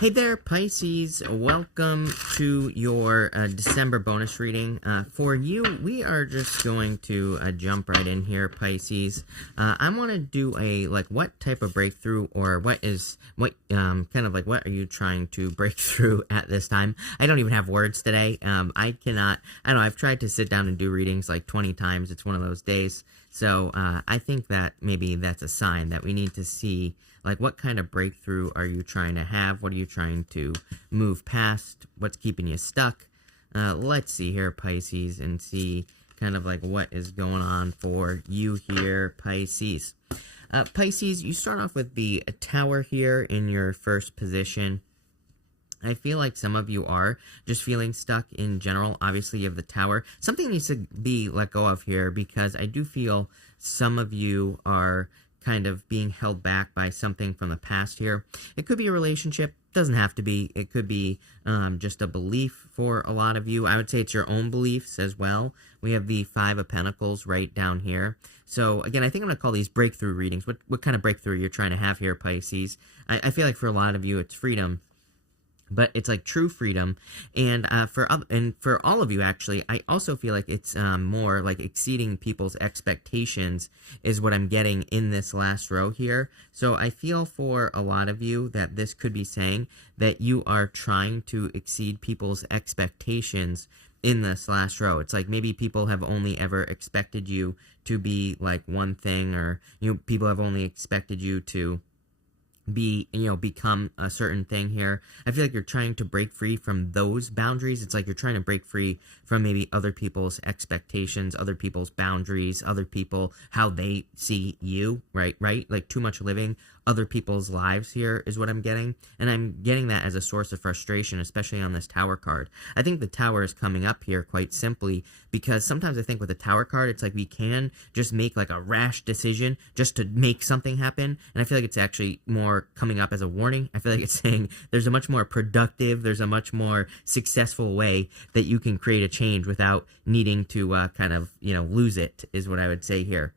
Hey there, Pisces. Welcome to your December bonus reading. For you, we are just going to jump right in here, Pisces. I want to do a, what type of breakthrough, or what are you trying to break through at this time? I don't even have words today. I don't know, I've tried to sit down and do readings like 20 times. It's one of those days. So I think that maybe that's a sign that we need to see, what kind of breakthrough are you trying to have? What are you trying to move past? What's keeping you stuck? Let's see here, Pisces, and see kind of what is going on for you here, Pisces. Pisces, you start off with the Tower here in your first position. I feel like some of you are just feeling stuck in general. Obviously, you have the Tower. Something needs to be let go of here, because I do feel some of you are kind of being held back by something from the past here. It could be a relationship. Doesn't have to be. It could be just a belief for a lot of you. I would say it's your own beliefs as well. We have the Five of Pentacles right down here. So again, I think I'm going to call these breakthrough readings. What kind of breakthrough you're trying to have here, Pisces? I feel like for a lot of you, it's freedom. But it's like true freedom, and for all of you, actually, I also feel like it's more like exceeding people's expectations is what I'm getting in this last row here. So I feel for a lot of you that this could be saying that you are trying to exceed people's expectations in this last row. It's like maybe people have only ever expected you to be like one thing, or people have only expected you to become a certain thing here. I feel like you're trying to break free from those boundaries. It's like you're trying to break free from maybe other people's expectations, other people's boundaries, other people, how they see you, right? Like too much living other people's lives here is what I'm getting. And I'm getting that as a source of frustration, especially on this Tower card. I think the Tower is coming up here quite simply because sometimes I think with the Tower card, it's like we can just make like a rash decision just to make something happen. And I feel like it's actually more coming up as a warning. I feel like it's saying there's a much more productive, there's a much more successful way that you can create a change without needing to lose it, is what I would say here.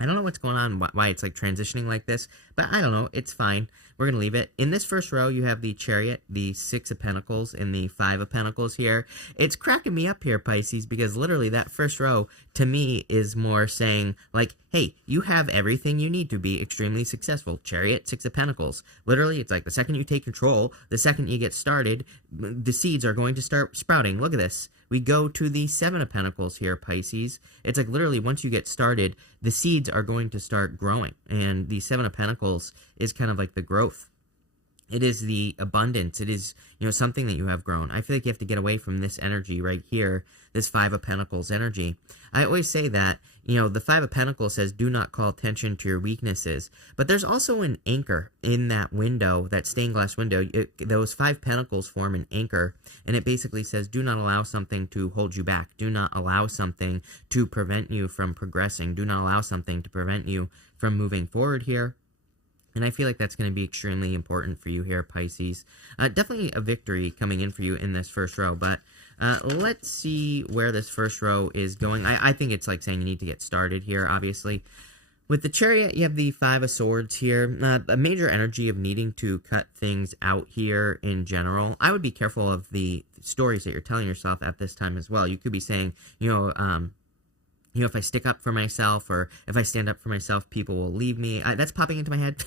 I don't know what's going on, why it's like transitioning like this, but I don't know. It's fine. We're going to leave it. In this first row, you have the Chariot, the Six of Pentacles, and the Five of Pentacles here. It's cracking me up here, Pisces, because literally that first row, to me, is more saying, like, hey, you have everything you need to be extremely successful. Chariot, Six of Pentacles. Literally, it's like the second you take control, the second you get started, the seeds are going to start sprouting. Look at this. We go to the Seven of Pentacles here, Pisces. It's like literally once you get started, the seeds are going to start growing. And the Seven of Pentacles is kind of like the growth. It is the abundance. It is, something that you have grown. I feel like you have to get away from this energy right here, this Five of Pentacles energy. I always say that, the Five of Pentacles says, do not call attention to your weaknesses. But there's also an anchor in that window, that stained glass window. Those Five Pentacles form an anchor, and it basically says, do not allow something to hold you back. Do not allow something to prevent you from progressing. Do not allow something to prevent you from moving forward here. And I feel like that's going to be extremely important for you here, Pisces. Definitely a victory coming in for you in this first row. But let's see where this first row is going. I think it's like saying you need to get started here, obviously. With the Chariot, you have the Five of Swords here. A major energy of needing to cut things out here in general. I would be careful of the stories that you're telling yourself at this time as well. You could be saying, if I stick up for myself, or if I stand up for myself, people will leave me. That's popping into my head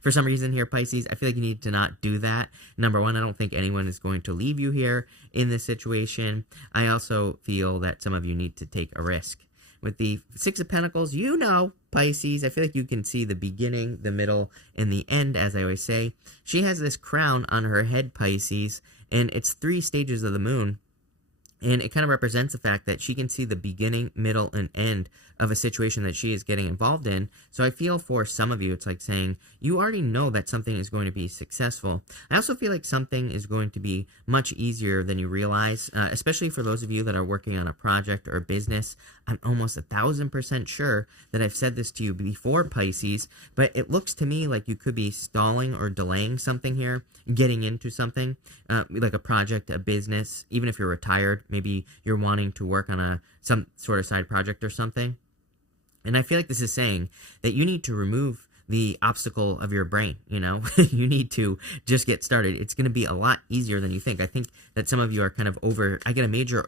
for some reason here, Pisces. I feel like you need to not do that. Number one, I don't think anyone is going to leave you here in this situation. I also feel that some of you need to take a risk. With the Six of Pentacles, Pisces, I feel like you can see the beginning, the middle, and the end, as I always say. She has this crown on her head, Pisces, and it's 3 stages of the moon. And it kind of represents the fact that she can see the beginning, middle, and end of a situation that she is getting involved in. So I feel for some of you, it's like saying, you already know that something is going to be successful. I also feel like something is going to be much easier than you realize, especially for those of you that are working on a project or business. I'm almost 1,000% sure that I've said this to you before, Pisces, but it looks to me like you could be stalling or delaying something here, getting into something, like a project, a business. Even if you're retired, maybe you're wanting to work on some sort of side project or something. And I feel like this is saying that you need to remove the obstacle of your brain, you know? You need to just get started. It's going to be a lot easier than you think. I think that some of you are kind of I get a major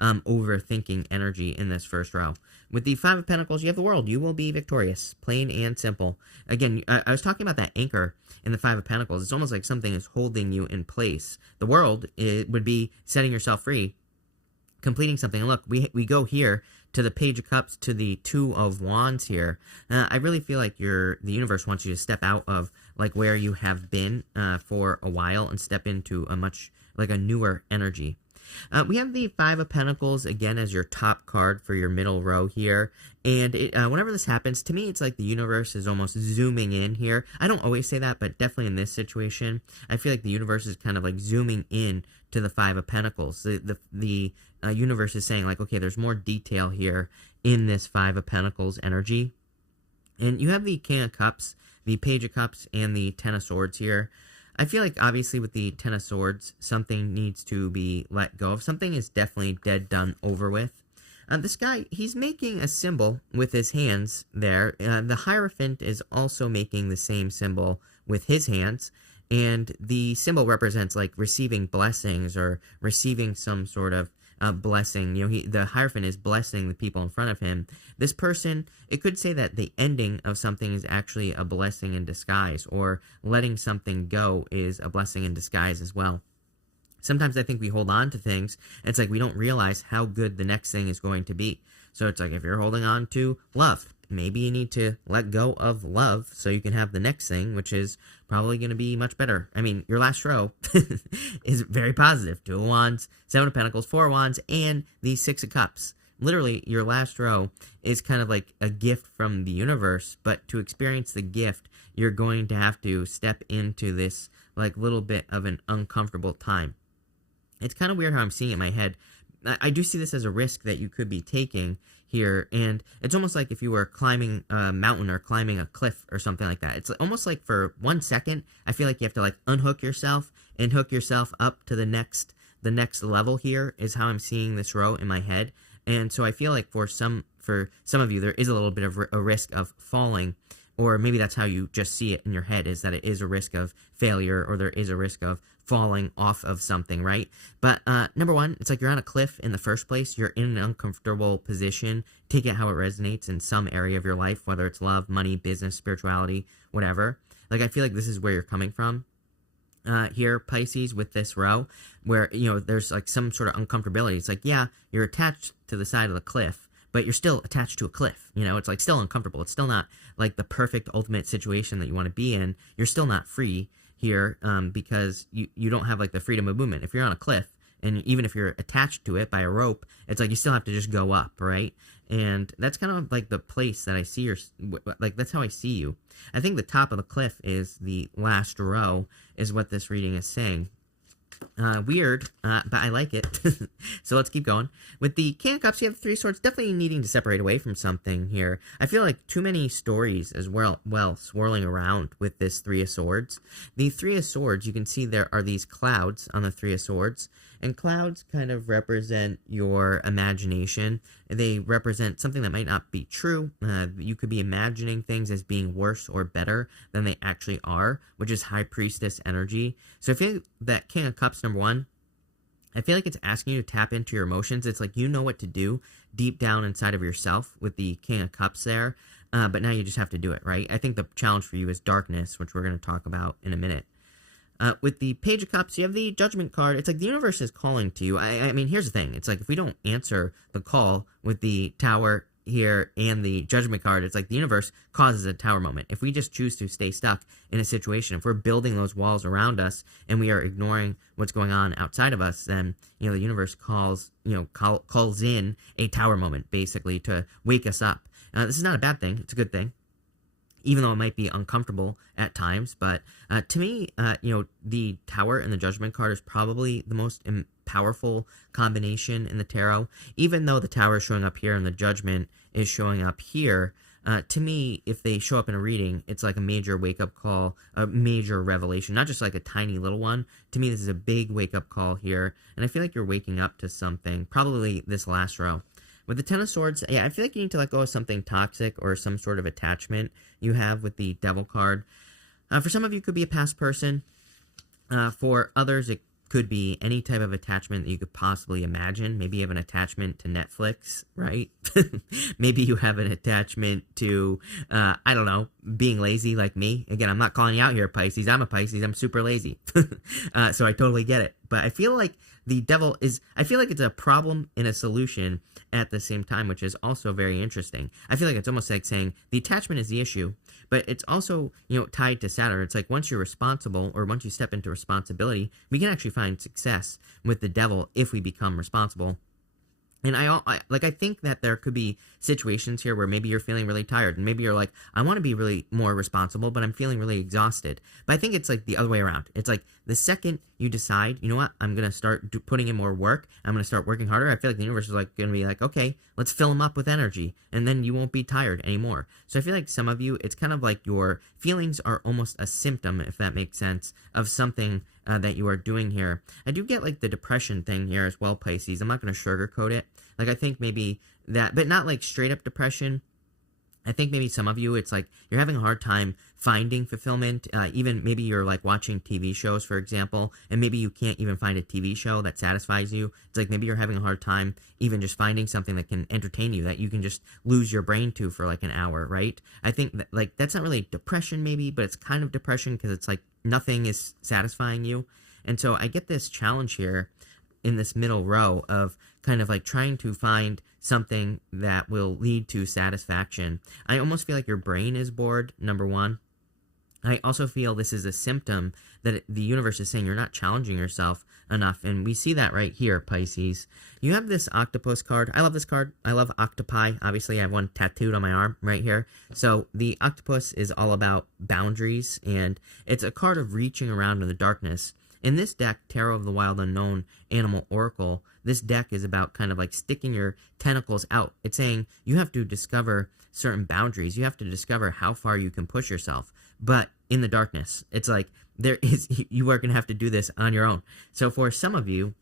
overthinking energy in this first row. With the Five of Pentacles, you have the World. You will be victorious, plain and simple. Again, I was talking about that anchor in the Five of Pentacles. It's almost like something is holding you in place. The World, it would be setting yourself free, completing something. And look, we go here to the Page of Cups, to the Two of Wands here. I really feel like the universe wants you to step out of like where you have been for a while and step into a much like a newer energy. We have the Five of Pentacles again as your top card for your middle row here. And whenever this happens, to me, it's like the universe is almost zooming in here. I don't always say that, but definitely in this situation, I feel like the universe is kind of like zooming in to the Five of Pentacles. The universe is saying like, okay, there's more detail here in this Five of Pentacles energy. And you have the King of Cups, the Page of Cups, and the Ten of Swords here. I feel like, obviously, with the Ten of Swords, something needs to be let go of. Something is definitely dead, done, over with. This guy, he's making a symbol with his hands there. The Hierophant is also making the same symbol with his hands. And the symbol represents, like, receiving blessings or receiving some sort of blessing. You know, the Hierophant is blessing the people in front of him. This person, it could say that the ending of something is actually a blessing in disguise, or letting something go is a blessing in disguise as well. Sometimes I think we hold on to things, and it's like we don't realize how good the next thing is going to be. So it's like if you're holding on to love, maybe you need to let go of love so you can have the next thing, which is probably going to be much better. I mean, your last row is very positive. Two of Wands, Seven of Pentacles, Four of Wands, and the Six of Cups. Literally, your last row is kind of like a gift from the universe, but to experience the gift, you're going to have to step into this like little bit of an uncomfortable time. It's kind of weird how I'm seeing it in my head. I do see this as a risk that you could be taking here, and it's almost like if you were climbing a mountain or climbing a cliff or something like that. It's almost like for 1 second, I feel like you have to like unhook yourself and hook yourself up to the next level here is how I'm seeing this row in my head. And so I feel like for some of you, there is a little bit of a risk of falling, or maybe that's how you just see it in your head, is that it is a risk of failure, or there is a risk of falling off of something, right? But number one, it's like you're on a cliff in the first place. You're in an uncomfortable position. Take it how it resonates in some area of your life, whether it's love, money, business, spirituality, whatever. Like, I feel like this is where you're coming from. Here, Pisces, with this row, where, you know, there's like some sort of uncomfortability. It's like, yeah, you're attached to the side of the cliff, but you're still attached to a cliff. You know, it's like still uncomfortable. It's still not like the perfect ultimate situation that you want to be in. You're still not free here, because you don't have like the freedom of movement. If you're on a cliff, and even if you're attached to it by a rope, it's like you still have to just go up, right? And that's kind of like the place that I see like that's how I see you. I think the top of the cliff is the last row, is what this reading is saying. Weird, but I like it. So let's keep going. With the King of Cups, you have Three of Swords, definitely needing to separate away from something here. I feel like too many stories as well swirling around with this Three of Swords. The Three of Swords, you can see there are these clouds on the Three of Swords, and clouds kind of represent your imagination. They represent something that might not be true. You could be imagining things as being worse or better than they actually are, which is High Priestess energy. So I feel that King of Cups, number one, I feel like it's asking you to tap into your emotions. It's like you know what to do deep down inside of yourself with the King of Cups there, but now you just have to do it, right? I think the challenge for you is darkness, which we're going to talk about in a minute. With the Page of Cups, you have the Judgment card. It's like the universe is calling to you. I mean, here's the thing. It's like if we don't answer the call with the Tower here and the Judgment card, it's like the universe causes a Tower moment. If we just choose to stay stuck in a situation, if we're building those walls around us and we are ignoring what's going on outside of us, then, you know, the universe calls in a Tower moment, basically, to wake us up. This is not a bad thing. It's a good thing, even though it might be uncomfortable at times. But to me, the Tower and the Judgment card is probably the most powerful combination in the tarot. Even though the Tower is showing up here and the Judgment is showing up here, to me, if they show up in a reading, it's like a major wake-up call, a major revelation, not just like a tiny little one. To me, this is a big wake-up call here, and I feel like you're waking up to something, probably this last row. With the Ten of Swords, yeah, I feel like you need to let go of something toxic or some sort of attachment you have with the Devil card. For some of you, it could be a past person. For others, it could be any type of attachment that you could possibly imagine. Maybe you have an attachment to Netflix, right? Maybe you have an attachment to, I don't know, being lazy like me. Again, I'm not calling you out here, Pisces. I'm a Pisces. I'm super lazy. So I totally get it. But I feel like the Devil is, I feel like it's a problem and a solution at the same time, which is also very interesting. I feel like it's almost like saying the attachment is the issue, but it's also, tied to Saturn. It's like once you're responsible, or once you step into responsibility, we can actually find success with the Devil if we become responsible. And I think that there could be situations here where maybe you're feeling really tired, and maybe you're like, I want to be really more responsible, but I'm feeling really exhausted. But I think it's like the other way around. It's like the second you decide, you know what, I'm going to start putting in more work, I'm going to start working harder, I feel like the universe is like going to be like, okay, let's fill them up with energy, and then you won't be tired anymore. So I feel like some of you, it's kind of like your feelings are almost a symptom, if that makes sense, of something that you are doing here. I do get like the depression thing here as well, Pisces. I'm not going to sugarcoat it. Like, I think maybe that, but not like straight up depression. I think maybe some of you, it's like you're having a hard time finding fulfillment. Even maybe you're like watching TV shows, for example, and maybe you can't even find a TV show that satisfies you. It's like maybe you're having a hard time even just finding something that can entertain you, that you can just lose your brain to for like an hour, right? I think that, like, that's not really depression maybe, but it's kind of depression because it's like nothing is satisfying you. And so I get this challenge here in this middle row of kind of like trying to find something that will lead to satisfaction. I almost feel like your brain is bored, number one. I also feel this is a symptom that the universe is saying you're not challenging yourself enough. And we see that right here, Pisces. You have this octopus card. I love this card. I love octopi. Obviously, I have one tattooed on my arm right here. So the octopus is all about boundaries, and it's a card of reaching around in the darkness. In this deck, Tarot of the Wild Unknown Animal Oracle, this deck is about kind of like sticking your tentacles out. It's saying you have to discover certain boundaries. You have to discover how far you can push yourself. But in the darkness, it's like you are going to have to do this on your own. So for some of you,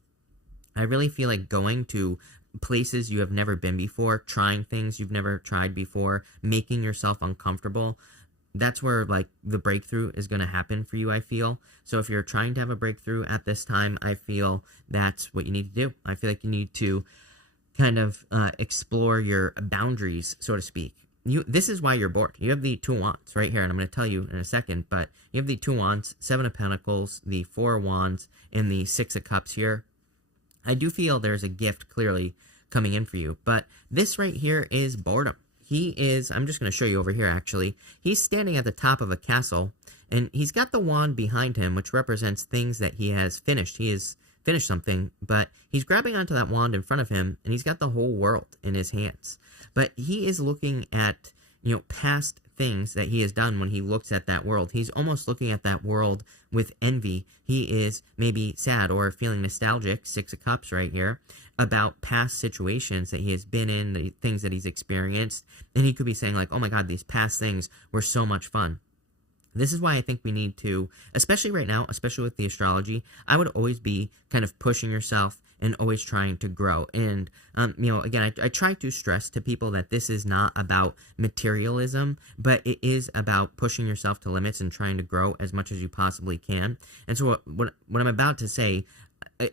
I really feel like going to places you have never been before, trying things you've never tried before, making yourself uncomfortable, that's where like the breakthrough is going to happen for you, I feel. So if you're trying to have a breakthrough at this time, I feel that's what you need to do. I feel like you need to kind of explore your boundaries, so to speak. This is why you're bored. You have the Two of Wands right here, and I'm going to tell you in a second, but you have the Two of Wands, Seven of Pentacles, the Four of Wands, and the Six of Cups here. I do feel there's a gift clearly coming in for you, but this right here is boredom. He is, I'm just going to show you over here actually, he's standing at the top of a castle, and he's got the wand behind him, which represents things that he has finished. He has finished something, but he's grabbing onto that wand in front of him, and he's got the whole world in his hands. But he is looking at, past things that he has done when he looks at that world. He's almost looking at that world with envy. He is maybe sad or feeling nostalgic, Six of Cups right here, about past situations that he has been in, the things that he's experienced. And he could be saying like, oh my God, these past things were so much fun. This is why I think we need to, especially right now, especially with the astrology, I would always be kind of pushing yourself and always trying to grow. And, again, I try to stress to people that this is not about materialism, but it is about pushing yourself to limits and trying to grow as much as you possibly can. And so what I'm about to say,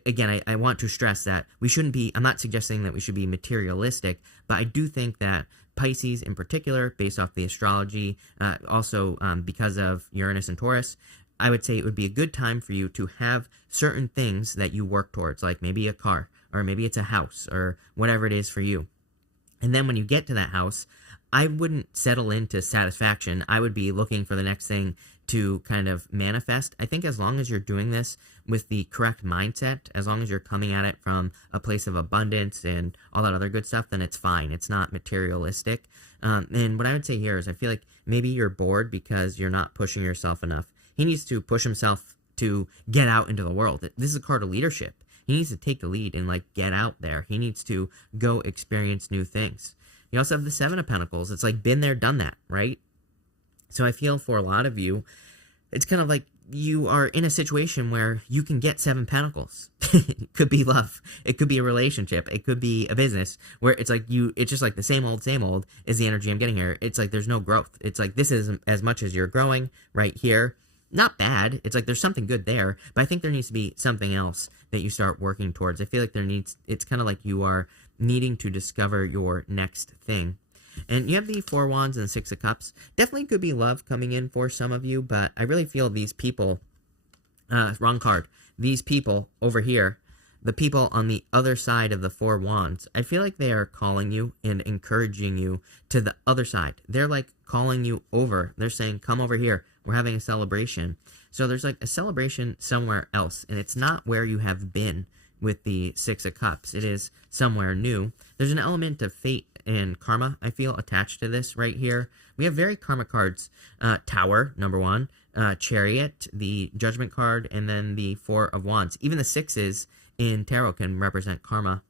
again, I want to stress that we shouldn't be, I'm not suggesting that we should be materialistic, but I do think that Pisces in particular, based off the astrology, also because of Uranus and Taurus, I would say it would be a good time for you to have certain things that you work towards, like maybe a car, or maybe it's a house, or whatever it is for you. And then when you get to that house, I wouldn't settle into satisfaction. I would be looking for the next thing to kind of manifest. I think as long as you're doing this with the correct mindset, as long as you're coming at it from a place of abundance and all that other good stuff, then it's fine. It's not materialistic. And what I would say here is I feel like maybe you're bored because you're not pushing yourself enough. He needs to push himself to get out into the world. This is a card of leadership. He needs to take the lead and like get out there. He needs to go experience new things. You also have the Seven of Pentacles. It's like been there, done that, right? So I feel for a lot of you, it's kind of like you are in a situation where you can get 7 pentacles. It could be love. It could be a relationship. It could be a business where it's like it's just like the same old is the energy I'm getting here. It's like there's no growth. It's like this is as much as you're growing right here. Not bad. It's like there's something good there, but I think there needs to be something else that you start working towards. I feel like it's kind of like you are needing to discover your next thing. And you have the 4 Wands and the 6 of Cups. Definitely could be love coming in for some of you, but I really feel these people, wrong card, these people over here, the people on the other side of the 4 Wands, I feel like they are calling you and encouraging you to the other side. They're like calling you over. They're saying, come over here. We're having a celebration. So there's like a celebration somewhere else, and it's not where you have been with the 6 of Cups. It is somewhere new. There's an element of fate and karma, I feel, attached to this right here. We have very karma cards. Tower, number 1. Chariot, the Judgment card, and then the 4 of Wands. Even the 6s in tarot can represent karma.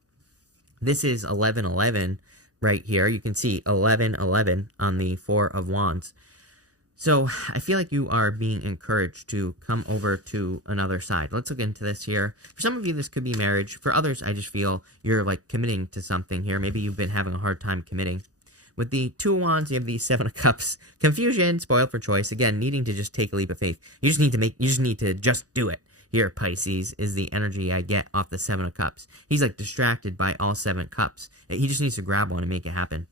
This is 1111 right here. You can see 1111 on the 4 of Wands. So I feel like you are being encouraged to come over to another side. Let's look into this here. For some of you, this could be marriage. For others, I just feel you're like committing to something here. Maybe you've been having a hard time committing. With the 2 of Wands, you have the 7 of Cups. Confusion, spoiled for choice. Again, needing to just take a leap of faith. You just need to just do it. Here, Pisces, is the energy I get off the 7 of Cups. He's like distracted by all 7 cups. He just needs to grab one and make it happen.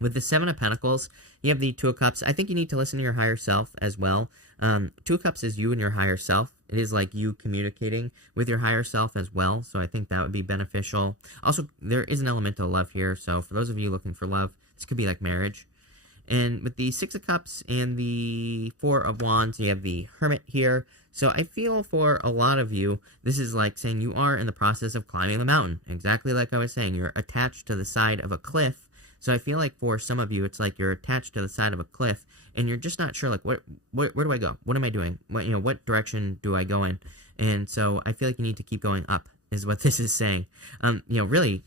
With the 7 of Pentacles, you have the 2 of Cups. I think you need to listen to your higher self as well. 2 of Cups is you and your higher self. It is like you communicating with your higher self as well, so I think that would be beneficial. Also, there is an element of love here, so for those of you looking for love, this could be like marriage. And with the 6 of Cups and the 4 of Wands, you have the Hermit here. So I feel for a lot of you, this is like saying you are in the process of climbing the mountain. Exactly like I was saying, you're attached to the side of a cliff. So I feel like for some of you, it's like you're attached to the side of a cliff, and you're just not sure, like, where do I go? What am I doing? What direction do I go in? And so I feel like you need to keep going up, is what this is saying. Really,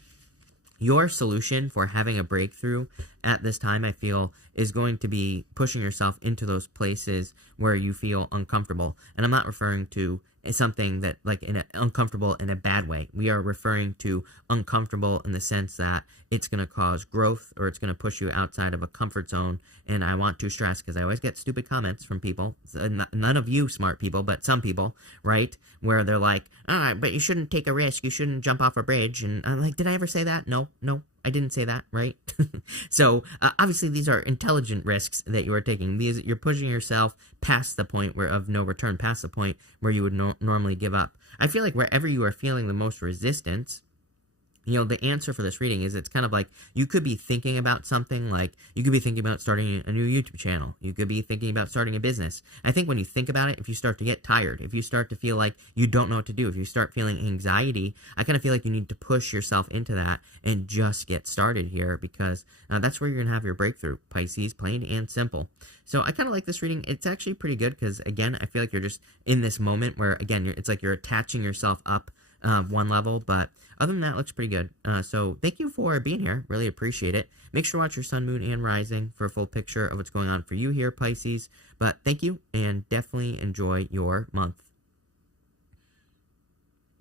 your solution for having a breakthrough at this time, I feel, is going to be pushing yourself into those places where you feel uncomfortable. And I'm not referring to something that, like, uncomfortable in a bad way. We are referring to uncomfortable in the sense that it's going to cause growth, or it's going to push you outside of a comfort zone. And I want to stress, because I always get stupid comments from people, none of you smart people, but some people, right, where they're like, but you shouldn't take a risk, you shouldn't jump off a bridge. And I'm like, did I ever say that? No, I didn't say that, right? So obviously these are intelligent risks that you are taking. You're pushing yourself past the point of no return, past the point where you would normally give up. I feel like wherever you are feeling the most resistance, the answer for this reading is, it's kind of like you could be thinking about something, like you could be thinking about starting a new YouTube channel. You could be thinking about starting a business. I think when you think about it, if you start to get tired, if you start to feel like you don't know what to do, if you start feeling anxiety, I kind of feel like you need to push yourself into that and just get started here, because that's where you're going to have your breakthrough, Pisces, plain and simple. So I kind of like this reading. It's actually pretty good because, again, I feel like you're just in this moment where, again, it's like you're attaching yourself up one level, but other than that, it looks pretty good. So thank you for being here. Really appreciate it. Make sure to watch your sun, moon, and rising for a full picture of what's going on for you here, Pisces. But thank you, and definitely enjoy your month.